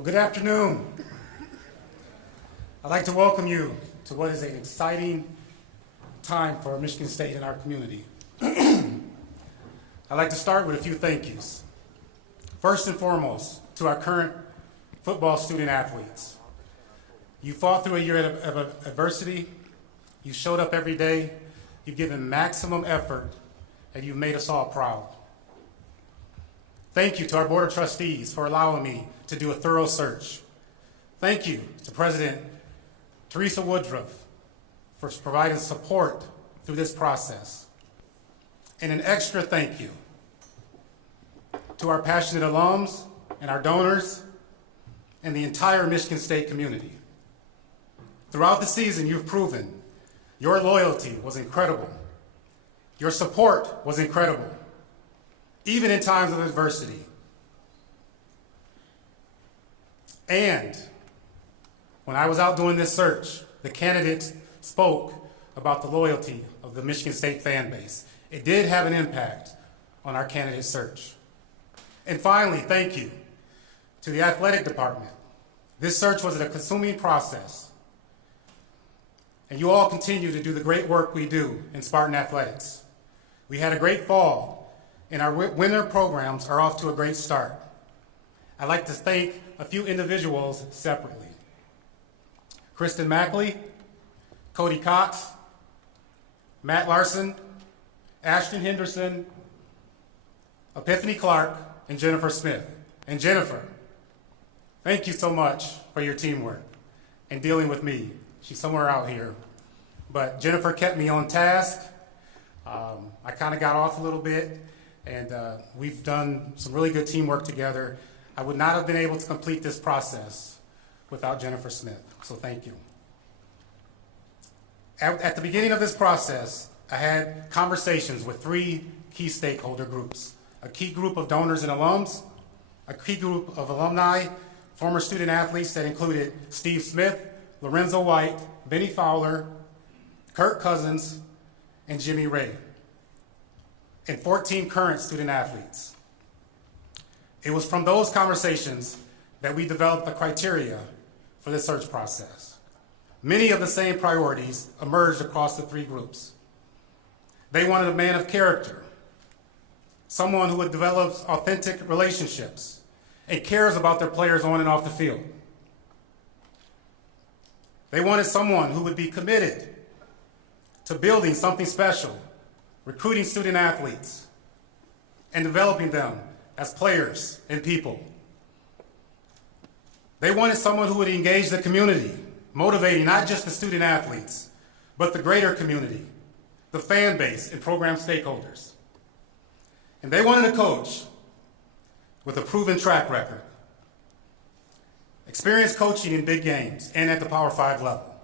Well, good afternoon. I'd like to welcome you to what is an exciting time for Michigan State and our community. I'd like to start with a few thank yous. First and foremost, to our current football student athletes. You fought through a year of adversity. You showed up every day. You've given maximum effort, and you've made us all proud. Thank you to our Board of Trustees for allowing me to do a thorough search. Thank you to President Teresa Woodruff for providing support through this process. And an extra thank you to our passionate alums and our donors and the entire Michigan State community. Throughout the season, you've proven your loyalty was incredible. Your support was incredible, even in times of adversity. And when I was out doing this search, the candidates spoke about the loyalty of the Michigan State fan base. It did have an impact on our candidate search. And finally, thank you to the athletic department. This search was a consuming process. And you all continue to do the great work we do in Spartan Athletics. We had a great fall, and our winter programs are off to a great start. I'd like to thank a few individuals separately. Kristen Mackley, Cody Cox, Matt Larson, Ashton Henderson, Epiphany Clark, and Jennifer Smith. And Jennifer, thank you so much for your teamwork and dealing with me. She's somewhere out here. But Jennifer kept me on task. I kind of got off a little bit, and we've done some really good teamwork together. I would not have been able to complete this process without Jennifer Smith, so thank you. At the beginning of this process, I had conversations with three key stakeholder groups: a key group of donors and alums, a key group of alumni, former student athletes that included Steve Smith, Lorenzo White, Benny Fowler, Kirk Cousins, and Jimmy Ray, and 14 current student athletes. It was from those conversations that we developed the criteria for the search process. Many of the same priorities emerged across the three groups. They wanted a man of character, someone who would develop authentic relationships and cares about their players on and off the field. They wanted someone who would be committed to building something special, recruiting student athletes, and developing them as players and people. They wanted someone who would engage the community, motivating not just the student athletes, but the greater community, the fan base, and program stakeholders. And they wanted a coach with a proven track record, experienced coaching in big games and at the Power 5 level,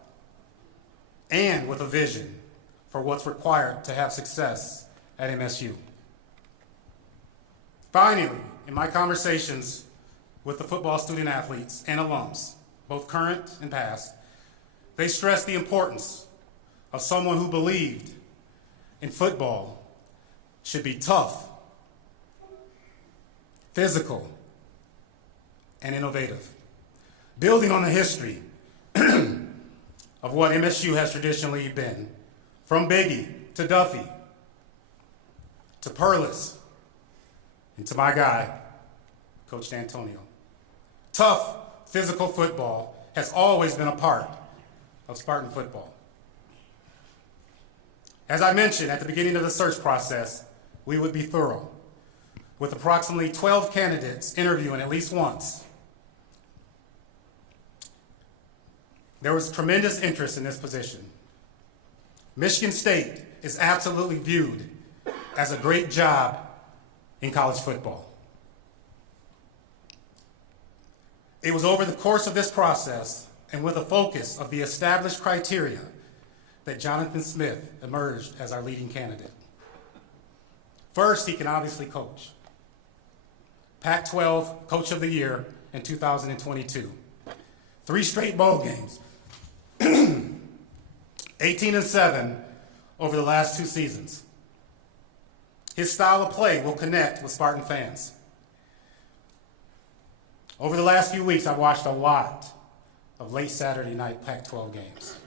and with a vision for what's required to have success at MSU. Finally, in my conversations with the football student athletes and alums, both current and past, they stressed the importance of someone who believed in football should be tough, physical, and innovative, building on the history of what MSU has traditionally been, from Biggie to Duffy to Perlis and to my guy, Coach D'Antonio. Tough, physical football has always been a part of Spartan football. As I mentioned at the beginning of the search process, we would be thorough, with approximately 12 candidates interviewing at least once. There was tremendous interest in this position. Michigan State is absolutely viewed as a great job in college football. It was over the course of this process and with a focus of the established criteria that Jonathan Smith emerged as our leading candidate. First, he can obviously coach. Pac-12 Coach of the Year in 2022. 3 straight bowl games. 18-7 over the last 2 seasons. His style of play will connect with Spartan fans. Over the last few weeks, I've watched a lot of late Saturday night Pac-12 games.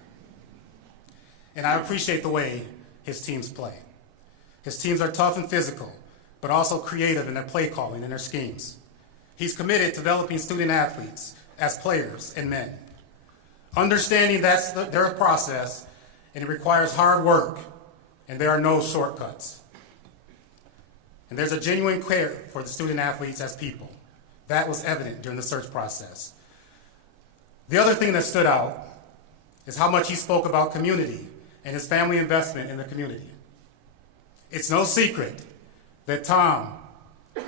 And I appreciate the way his teams play. His teams are tough and physical, but also creative in their play calling and their schemes. He's committed to developing student athletes as players and men, understanding that's their process and it requires hard work and there are no shortcuts. And there's a genuine care for the student athletes as people. That was evident during the search process. The other thing that stood out is how much he spoke about community and his family investment in the community. It's no secret that Tom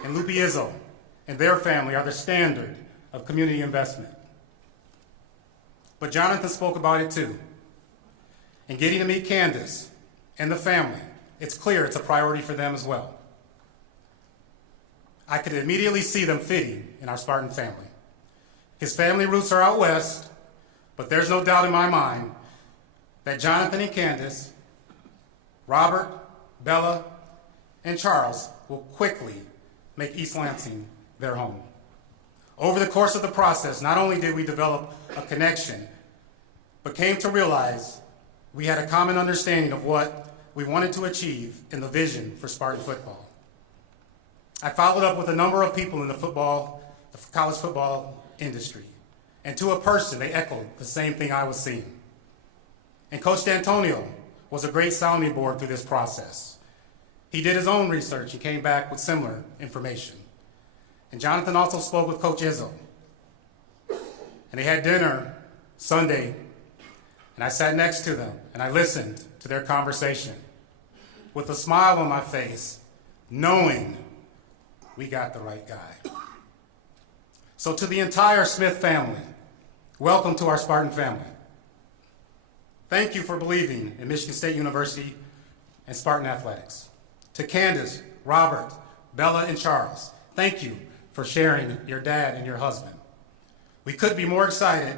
and Lupe Izzo and their family are the standard of community investment. But Jonathan spoke about it too. And getting to meet Candace and the family, it's clear it's a priority for them as well. I could immediately see them fitting in our Spartan family. His family roots are out west, but there's no doubt in my mind that Jonathan and Candace, Robert, Bella, and Charles will quickly make East Lansing their home. Over the course of the process, not only did we develop a connection, but came to realize we had a common understanding of what we wanted to achieve in the vision for Spartan football. I followed up with a number of people in the college football industry, and to a person, they echoed the same thing I was seeing. And Coach D'Antonio was a great sounding board through this process. He did his own research and came back with similar information. And Jonathan also spoke with Coach Izzo. And they had dinner Sunday, and I sat next to them, and I listened to their conversation with a smile on my face, knowing we got the right guy. So to the entire Smith family, welcome to our Spartan family. Thank you for believing in Michigan State University and Spartan athletics. To Candace, Robert, Bella, and Charles, thank you for sharing your dad and your husband. We couldn't be more excited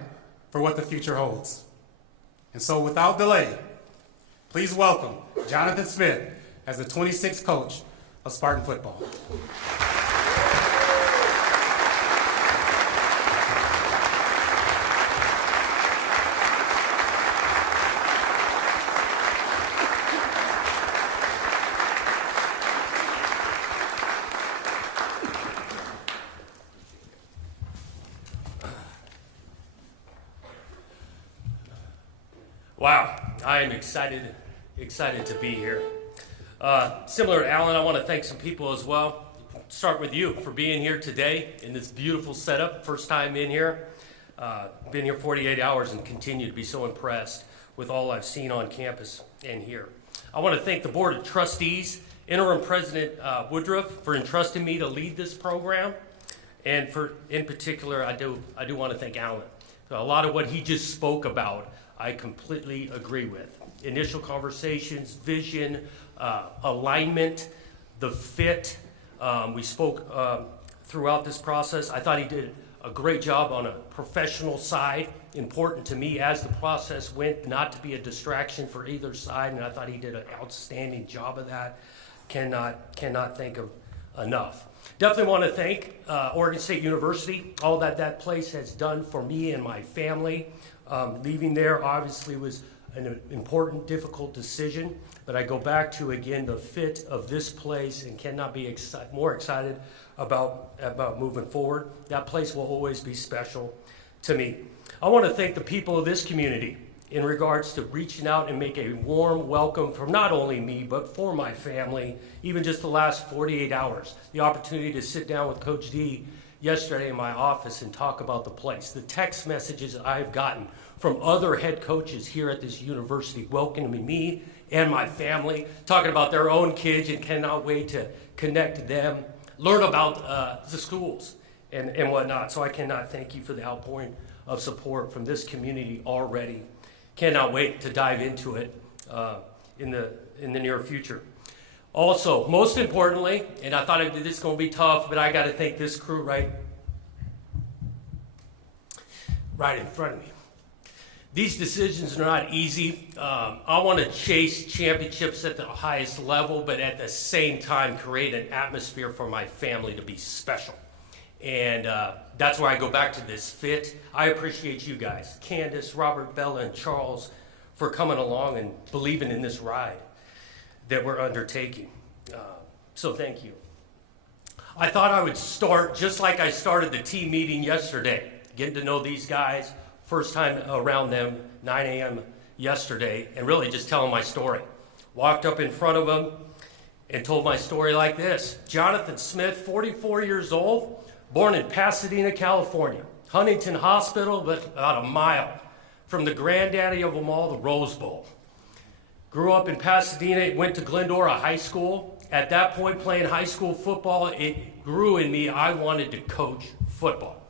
for what the future holds. And so without delay, please welcome Jonathan Smith as the 26th coach of Spartan football. Wow, I am excited to be here. Similar to Alan, I want to thank some people as well. Start with you for being here today in this beautiful setup. First time in here. Been here 48 hours and continue to be so impressed with all I've seen on campus and here. I want to thank the Board of Trustees, Interim President Woodruff, for entrusting me to lead this program. And in particular, I do want to thank Alan. A lot of what he just spoke about, I completely agree with. Initial conversations, vision, alignment, the fit. We spoke throughout this process. I thought he did a great job on a professional side, important to me as the process went, not to be a distraction for either side, and I thought he did an outstanding job of that. Cannot think of enough. Definitely want to thank Oregon State University, all that place has done for me and my family. Leaving there obviously was an important, difficult decision, but I go back to, again, the fit of this place and cannot be more excited about moving forward. That place will always be special to me. I want to thank the people of this community in regards to reaching out and make a warm welcome from not only me, but for my family, even just the last 48 hours. The opportunity to sit down with Coach D yesterday in my office and talk about the place. The text messages that I've gotten from other head coaches here at this university welcoming me and my family, talking about their own kids and cannot wait to connect them, learn about the schools and whatnot. So I cannot thank you for the outpouring of support from this community already. Cannot wait to dive into it in the near future. Also, most importantly, and I thought this is going to be tough, but I got to thank this crew right in front of me. These decisions are not easy. I want to chase championships at the highest level, but at the same time create an atmosphere for my family to be special. And that's where I go back to this fit. I appreciate you guys, Candace, Robert, Bella, and Charles, for coming along and believing in this ride that we're undertaking. So thank you. I thought I would start just like I started the team meeting yesterday, getting to know these guys, first time around them, 9 a.m. yesterday, and really just telling my story. Walked up in front of them and told my story like this. Jonathan Smith, 44 years old, born in Pasadena, California. Huntington Hospital, but about a mile from the granddaddy of them all, the Rose Bowl. Grew up in Pasadena, went to Glendora High School. At that point, playing high school football, it grew in me. I wanted to coach football.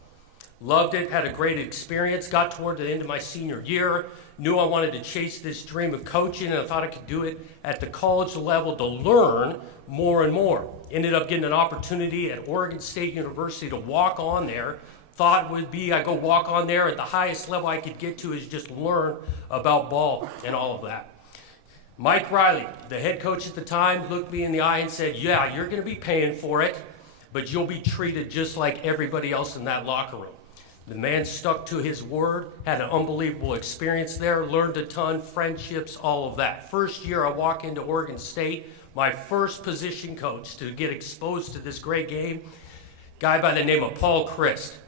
Loved it, had a great experience, got toward the end of my senior year, knew I wanted to chase this dream of coaching, and I thought I could do it at the college level to learn more and more. Ended up getting an opportunity at Oregon State University to walk on there. Thought would be I go walk on there at the highest level I could get to is just learn about ball and all of that. Mike Riley, the head coach at the time, looked me in the eye and said, yeah, you're going to be paying for it, but you'll be treated just like everybody else in that locker room. The man stuck to his word, had an unbelievable experience there, learned a ton, friendships, all of that. First year I walk into Oregon State, my first position coach to get exposed to this great game, guy by the name of Paul Christ.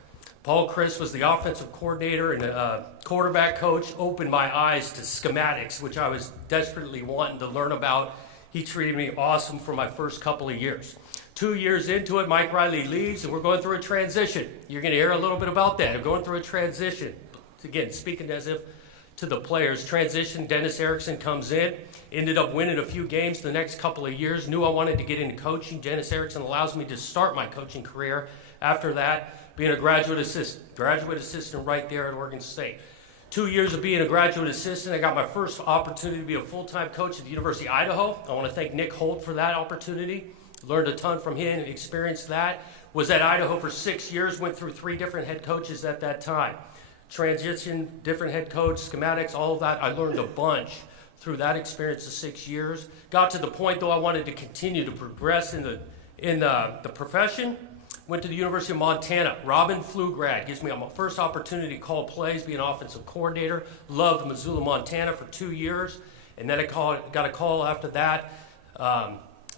Paul Christ was the offensive coordinator and quarterback coach, opened my eyes to schematics, which I was desperately wanting to learn about. He treated me awesome for my first couple of years. 2 years into it, Mike Riley leaves, and we're going through a transition. You're going to hear a little bit about that. We're going through a transition. Again, speaking as if to the players, transition, Dennis Erickson comes in, ended up winning a few games the next couple of years, knew I wanted to get into coaching. Dennis Erickson allows me to start my coaching career after that, being a graduate assistant right there at Oregon State. 2 years of being a graduate assistant, I got my first opportunity to be a full-time coach at the University of Idaho. I want to thank Nick Holt for that opportunity. Learned a ton from him and experienced that. Was at Idaho for 6 years, went through 3 different head coaches at that time. Transition, different head coach, schematics, all of that. I learned a bunch through that experience of 6 years. Got to the point, though, I wanted to continue to progress in the profession. Went to the University of Montana. Robin Pflugrad gives me my first opportunity to call plays, be an offensive coordinator. Loved Missoula, Montana for 2 years. And then I got a call after that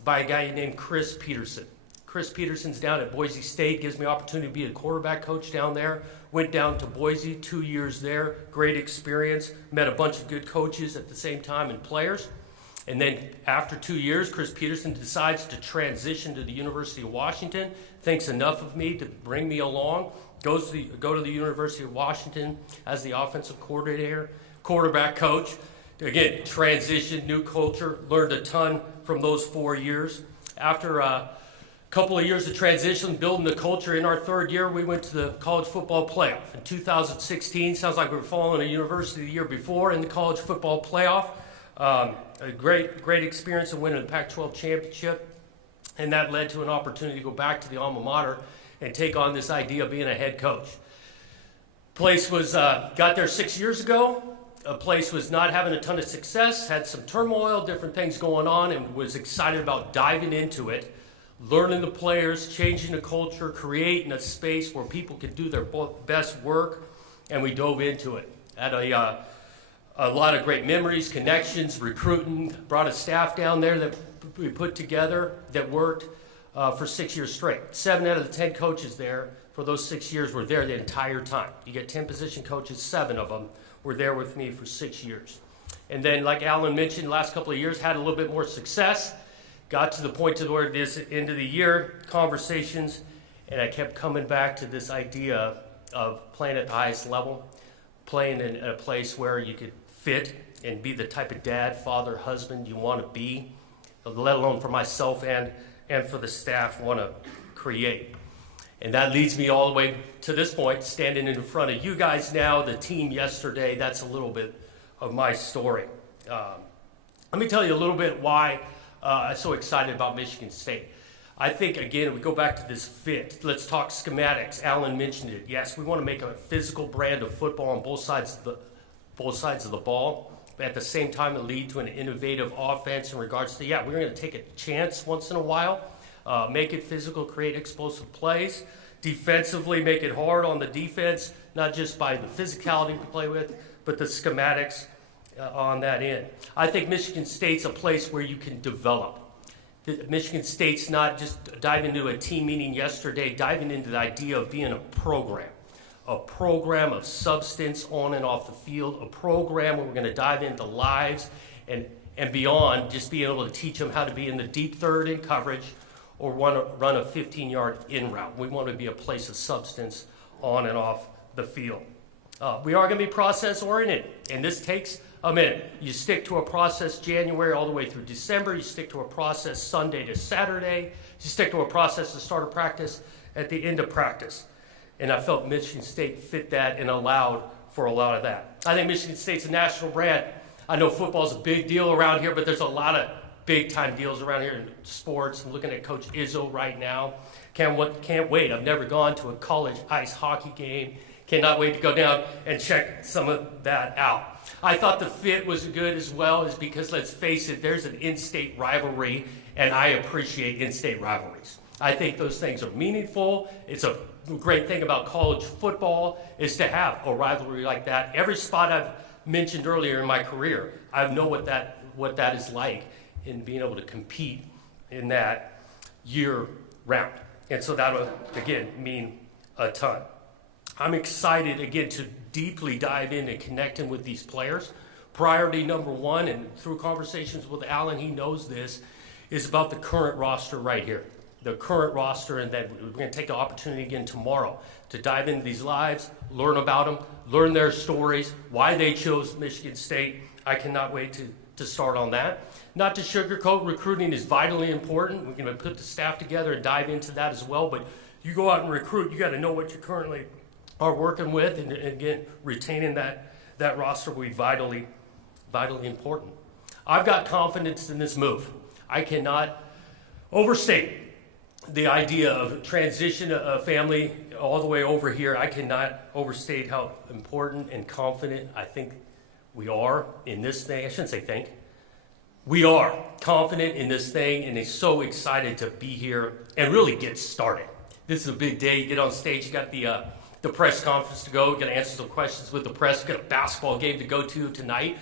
by a guy named Chris Peterson. Chris Peterson's down at Boise State, gives me an opportunity to be a quarterback coach down there. Went down to Boise, 2 years there. Great experience. Met a bunch of good coaches at the same time and players. And then after 2 years, Chris Peterson decides to transition to the University of Washington, thinks enough of me to bring me along, go to the University of Washington as the offensive coordinator, quarterback coach. Again, transition, new culture, learned a ton from those 4 years. After a couple of years of transition, building the culture, in our third year, we went to the college football playoff. In 2016, sounds like we were following a university the year before in the college football playoff. A great experience of winning the Pac-12 championship, and that led to an opportunity to go back to the alma mater and take on this idea of being a head coach. Place was got there 6 years ago. A place was not having a ton of success, had some turmoil, different things going on, and was excited about diving into it, learning the players, changing the culture, creating a space where people could do their best work, and we dove into it. Had a lot of great memories, connections, recruiting, brought a staff down there that we put together that worked for 6 years straight. 7 out of the 10 coaches there for those 6 years were there the entire time. You get 10 position coaches, 7 of them were there with me for 6 years. And then, like Alan mentioned, last couple of years had a little bit more success, got to the point to where this end of the year conversations, and I kept coming back to this idea of playing at the highest level, playing in a place where you could fit and be the type of dad, father, husband you want to be, let alone for myself and for the staff want to create. And that leads me all the way to this point, standing in front of you guys now, the team yesterday. That's a little bit of my story. Let me tell you a little bit why I'm so excited about Michigan State. I think, again, we go back to this fit. Let's talk schematics. Alan mentioned it. Yes, we want to make a physical brand of football on both sides of the ball. But at the same time, it lead to an innovative offense in regards to, we're going to take a chance once in a while, make it physical, create explosive plays, defensively, make it hard on the defense, not just by the physicality we play with, but the schematics on that end. I think Michigan State's a place where you can develop. Michigan State's not just diving into a team meeting yesterday, diving into the idea of being a program of substance on and off the field, a program where we're going to dive into lives and beyond just being able to teach them how to be in the deep third in coverage or run a 15-yard in route. We want to be a place of substance on and off the field. We are going to be process-oriented, and this takes a minute. You stick to a process January all the way through December. You stick to a process Sunday to Saturday. You stick to a process to start a practice at the end of practice. And I felt Michigan State fit that and allowed for a lot of that. I think Michigan State's a national brand. I know football's a big deal around here, but there's a lot of big-time deals around here in sports. I'm looking at Coach Izzo right now. Can't wait. I've never gone to a college ice hockey game. Cannot wait to go down and check some of that out. I thought the fit was good as well, is because, let's face it, there's an in-state rivalry, and I appreciate in-state rivalries. I think those things are meaningful. It's a great thing about college football is to have a rivalry like that. Every spot I've mentioned earlier in my career, I know what that is like in being able to compete in that year round. And so that will, again, mean a ton. I'm excited, again, to deeply dive in and connecting with these players. Priority number one, and through conversations with Alan, he knows this, is about the current roster right here. The current roster, and that we're going to take the opportunity again tomorrow to dive into these lives, learn about them, learn their stories, why they chose Michigan State. I cannot wait to start on that. Not to sugarcoat, recruiting is vitally important. We're going to put the staff together and dive into that as well, but you go out and recruit, you got to know what you currently are working with, and again, retaining that roster will be vitally important. I've got confidence in this move. I cannot overstate the idea of transition a family all the way over here. I cannot overstate how important and confident I think we are in this thing. I shouldn't say think. We are confident in this thing, and is so excited to be here and really get started. This is a big day. You get on stage, you got the press conference to go, you got to answer some questions with the press, you got a basketball game to go to tonight.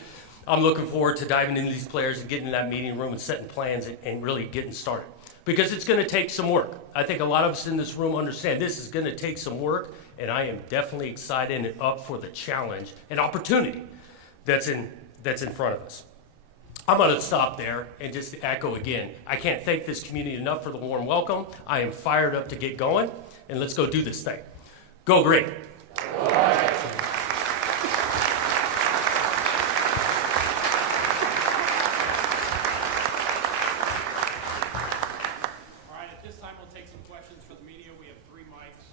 I'm looking forward to diving into these players and getting in that meeting room and setting plans and really getting started. Because it's going to take some work. I think a lot of us in this room understand this is going to take some work, and I am definitely excited and up for the challenge and opportunity that's in front of us. I'm going to stop there and just echo again. I can't thank this community enough for the warm welcome. I am fired up to get going, and let's go do this thing. Go Green! All right, at this time we'll take some questions for the media. We have 3 mics,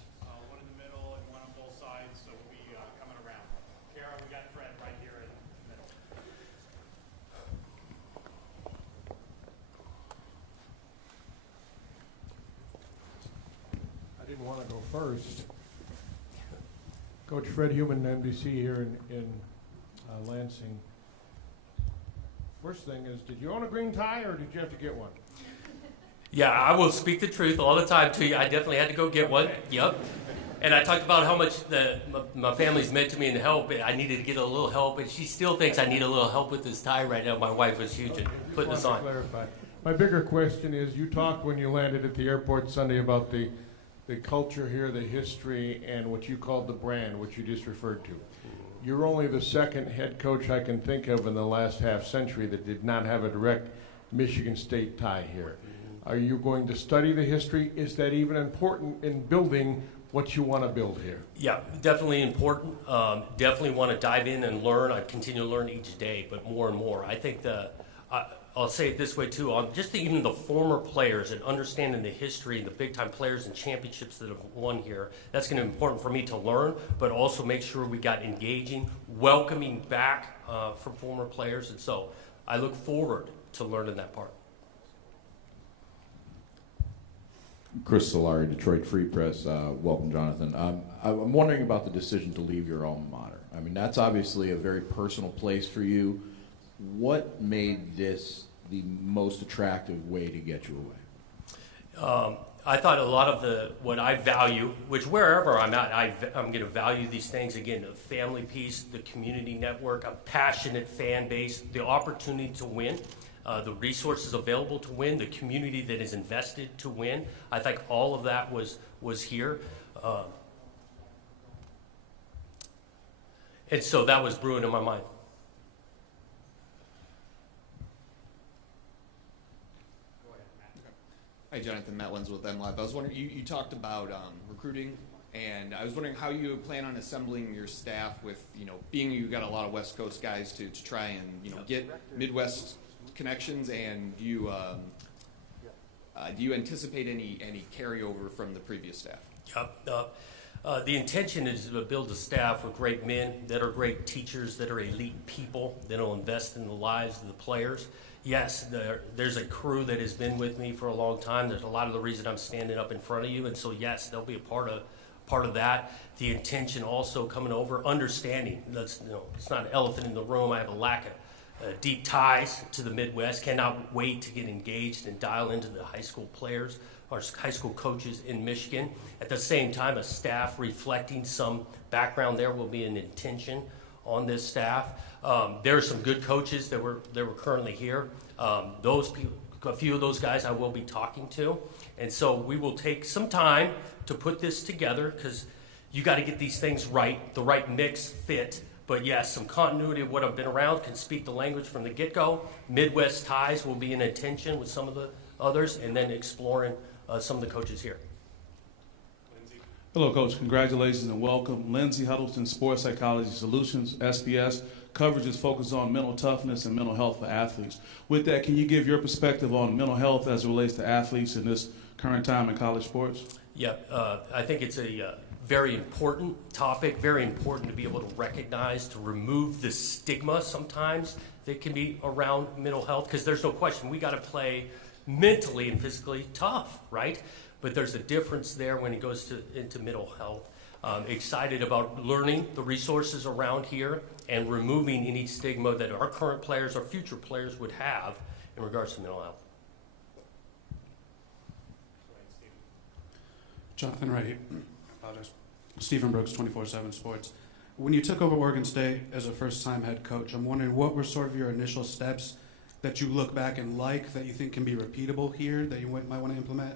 one in the middle and one on both sides, so we'll be coming around. Kara, we got Fred right here in the middle. I didn't want to go first. Coach Fred Human, NBC here in Lansing. First thing is, did you own a green tie or did you have to get one? Yeah, I will speak the truth all the time to you. I definitely had to go get one. Yep. And I talked about how much my family's meant to me and help. I needed to get a little help, and she still thinks I need a little help with this tie right now. My wife was huge in putting this on. Clarify. My bigger question is, you talked when you landed at the airport Sunday about the culture here, the history, and what you called the brand, which you just referred to. You're only the second head coach I can think of in the last half century that did not have a direct Michigan State tie here. Are you going to study the history? Is that even important in building what you want to build here? Yeah, definitely important. Definitely want to dive in and learn. I continue to learn each day, but more and more. I think I'll say it this way too, on just even the former players and understanding the history and the big time players and championships that have won here, that's going to be important for me to learn, but also make sure we got engaging, welcoming back from former players. And so I look forward to learning that part. Chris Solari, Detroit Free Press. Welcome, Jonathan. I'm wondering about the decision to leave your alma mater. I mean, that's obviously a very personal place for you. What made this the most attractive way to get you away? I thought a lot of what I value, which wherever I'm at, I'm going to value these things. Again, the family piece, the community network, a passionate fan base, the opportunity to win, the resources available to win, the community that is invested to win. I think all of that was here. And so that was brewing in my mind. Hi, Jonathan. Matt Lenz with MLive. I was wondering, you talked about recruiting, and I was wondering how you plan on assembling your staff with, being you got a lot of West Coast guys to try and, get Midwest connections, and do you anticipate any carryover from the previous staff? Yep. The intention is to build a staff with great men that are great teachers, that are elite people, that will invest in the lives of the players. Yes, there's a crew that has been with me for a long time. There's a lot of the reason I'm standing up in front of you, and so yes, they'll be a part of that. The intention also coming over, understanding that's it's not an elephant in the room. I have a lack of deep ties to the Midwest. Cannot wait to get engaged and dial into the high school players, our high school coaches in Michigan. At the same time, a staff reflecting some background there will be an intention on this staff. There are some good coaches that were currently here. Those people, a few of those guys I will be talking to. And so we will take some time to put this together because you got to get these things right, the right mix fit. But yes, some continuity of what I've been around, can speak the language from the get-go. Midwest ties will be in attention with some of the others, and then exploring some of the coaches here. Hello, Coach. Congratulations and welcome. Lindsay Huddleston, Sports Psychology Solutions, SBS. Coverage is focused on mental toughness and mental health for athletes. With that, can you give your perspective on mental health as it relates to athletes in this current time in college sports? Yep. I think it's a very important topic, very important to be able to recognize, to remove the stigma sometimes that can be around mental health, because there's no question we got to play mentally and physically tough, right? But there's a difference there when it goes into mental health. Excited about learning the resources around here and removing any stigma that our current players or future players would have in regards to mental health. Jonathan Wright, apologize. Stephen Brooks, 24/7 Sports. When you took over Oregon State as a first-time head coach, I'm wondering what were sort of your initial steps that you look back and that you think can be repeatable here that you might want to implement?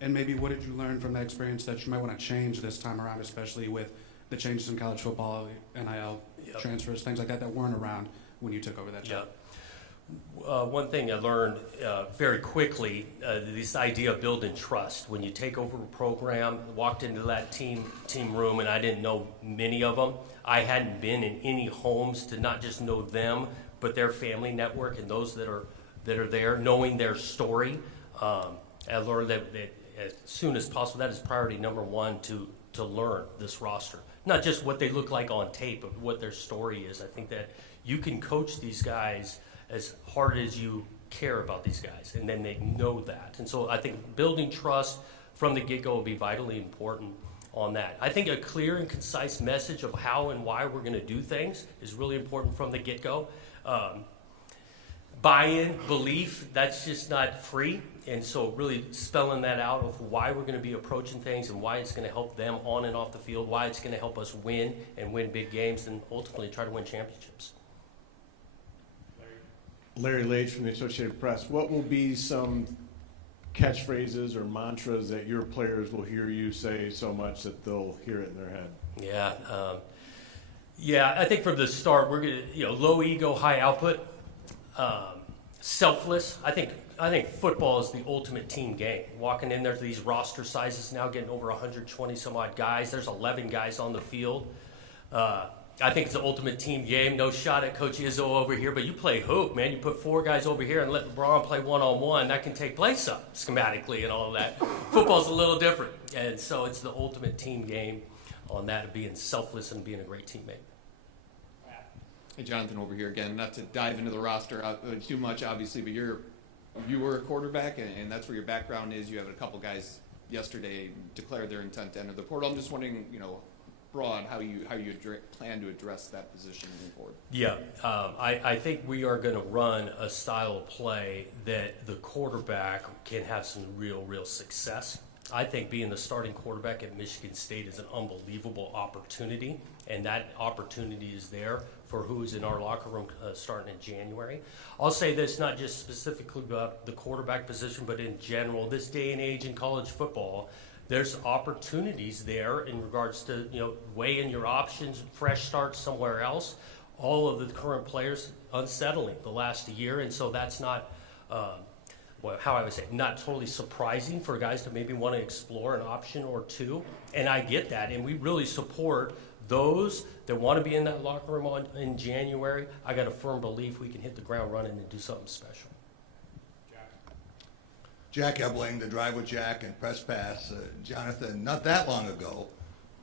And maybe what did you learn from that experience that you might want to change this time around, especially with the changes in college football, NIL, transfers, things like that weren't around when you took over that job? One thing I learned very quickly, this idea of building trust. When you take over a program, walked into that team room, and I didn't know many of them. I hadn't been in any homes to not just know them, but their family network and those that are there, knowing their story. I learned that as soon as possible, that is priority number one, to learn this roster. Not just what they look like on tape, but what their story is. I think that you can coach these guys as hard as you care about these guys, and then they know that. And so I think building trust from the get-go will be vitally important on that. I think a clear and concise message of how and why we're going to do things is really important from the get-go. Buy-in, belief, that's just not free. And so really spelling that out of why we're going to be approaching things and why it's going to help them on and off the field, why it's going to help us win and win big games and ultimately try to win championships. Larry Lage from the Associated Press. What will be some catchphrases or mantras that your players will hear you say so much that they'll hear it in their head? Yeah, I think from the start we're going to, low ego, high output, selfless. I think football is the ultimate team game. Walking in there to these roster sizes now, getting over 120 some odd guys. There's 11 guys on the field. I think it's the ultimate team game. No shot at Coach Izzo over here, but you play hoop, man. You put 4 guys over here and let LeBron play one-on-one. That can take place up schematically and all of that. Football's a little different, and so it's the ultimate team game on that, of being selfless and being a great teammate. Hey, Jonathan over here again. Not to dive into the roster too much, obviously, but you were a quarterback, and that's where your background is. You have a couple guys yesterday declared their intent to enter the portal. I'm just wondering, broad, how you plan to address that position moving forward. Yeah, I think we are going to run a style of play that the quarterback can have some real success I think being the starting quarterback at Michigan State is an unbelievable opportunity, and that opportunity is there for who's in our locker room starting in January. I'll say this, not just specifically about the quarterback position, but in general, this day and age in college football, there's opportunities there in regards to, weigh in your options, fresh starts somewhere else. All of the current players unsettling the last year, and so that's not, how I would say, not totally surprising for guys to maybe want to explore an option or two. And I get that, and we really support those that want to be in that locker room in January. I got a firm belief we can hit the ground running and do something special. Jack Ebling, the Drive with Jack and Press Pass. Jonathan, not that long ago,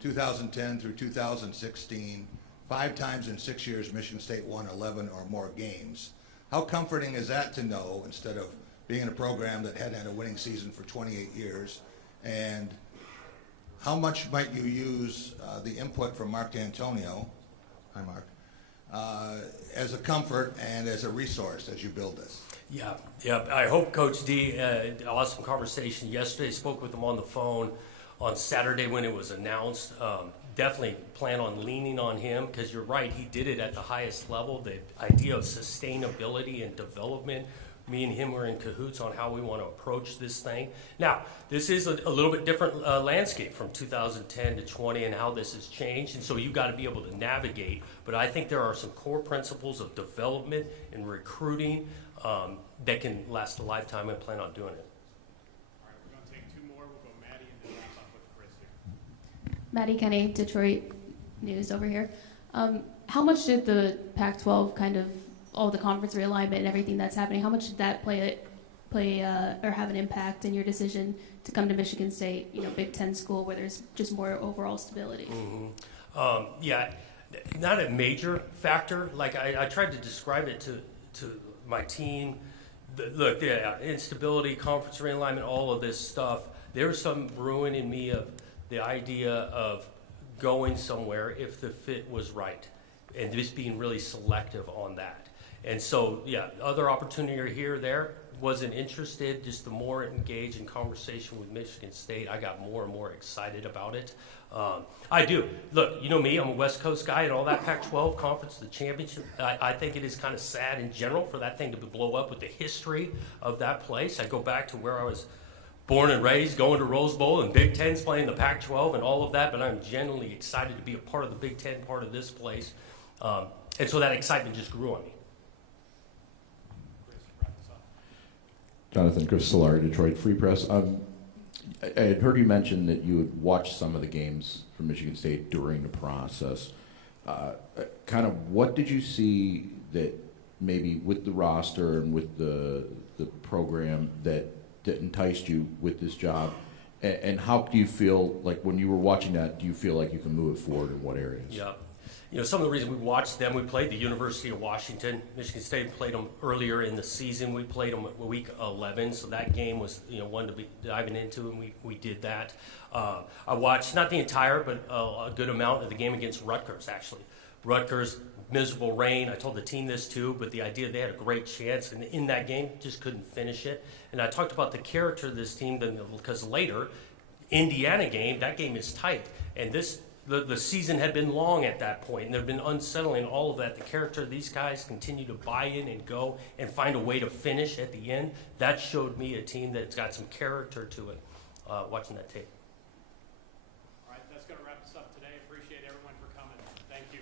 2010 through 2016, 5 times in 6 years, Michigan State won 11 or more games. How comforting is that to know, instead of being in a program that hadn't had a winning season for 28 years? And how much might you use the input from Mark D'Antonio, hi Mark, as a comfort and as a resource as you build this? Yeah. I hope Coach D, awesome conversation yesterday, spoke with him on the phone on Saturday when it was announced. Definitely plan on leaning on him, because you're right, he did it at the highest level. The idea of sustainability and development, me and him were in cahoots on how we want to approach this thing. Now, this is a little bit different landscape from 2010 to 20 and how this has changed, and so you've got to be able to navigate. But I think there are some core principles of development and recruiting that can last a lifetime, and plan on doing it. All right, we're going to take 2 more. We'll go Maddie and then wrap up with Chris here. Maddie Kenny, Detroit News over here. How much did the Pac-12 kind of, all the conference realignment and everything that's happening, how much did that play or have an impact in your decision to come to Michigan State, Big Ten school where there's just more overall stability? Yeah, not a major factor. Like I tried to describe it to my team. Look, instability, conference realignment, all of this stuff. There's some brewing in me of the idea of going somewhere if the fit was right, and just being really selective on that. And so, other opportunity here or there, wasn't interested. Just the more engaged in conversation with Michigan State, I got more and more excited about it. I do. Look, you know me, I'm a West Coast guy, and all that Pac-12 conference, the championship, I think it is kind of sad in general for that thing to blow up with the history of that place. I go back to where I was born and raised, going to Rose Bowl, and Big Ten's playing the Pac-12 and all of that, but I'm genuinely excited to be a part of the Big Ten, part of this place. And so that excitement just grew on me. Jonathan, Chris Solari, Detroit Free Press. I had heard you mention that you had watched some of the games from Michigan State during the process. Kind of what did you see that maybe with the roster and with the program that enticed you with this job? And how do you feel, like when you were watching that, do you feel like you can move it forward in what areas? Yeah. Some of the reasons we watched them, we played the University of Washington. Michigan State played them earlier in the season. We played them week 11, so that game was one to be diving into, and we did that. I watched, not the entire, but a good amount of the game against Rutgers, actually. Rutgers, miserable rain. I told the team this too, but the idea they had a great chance, and in that game, just couldn't finish it. And I talked about the character of this team, because later, Indiana game, that game is tight. And the season had been long at that point, and there had been unsettling, all of that. The character of these guys continue to buy in and go and find a way to finish at the end. That showed me a team that's got some character to it, watching that tape. All right, that's going to wrap us up today. Appreciate everyone for coming. Thank you.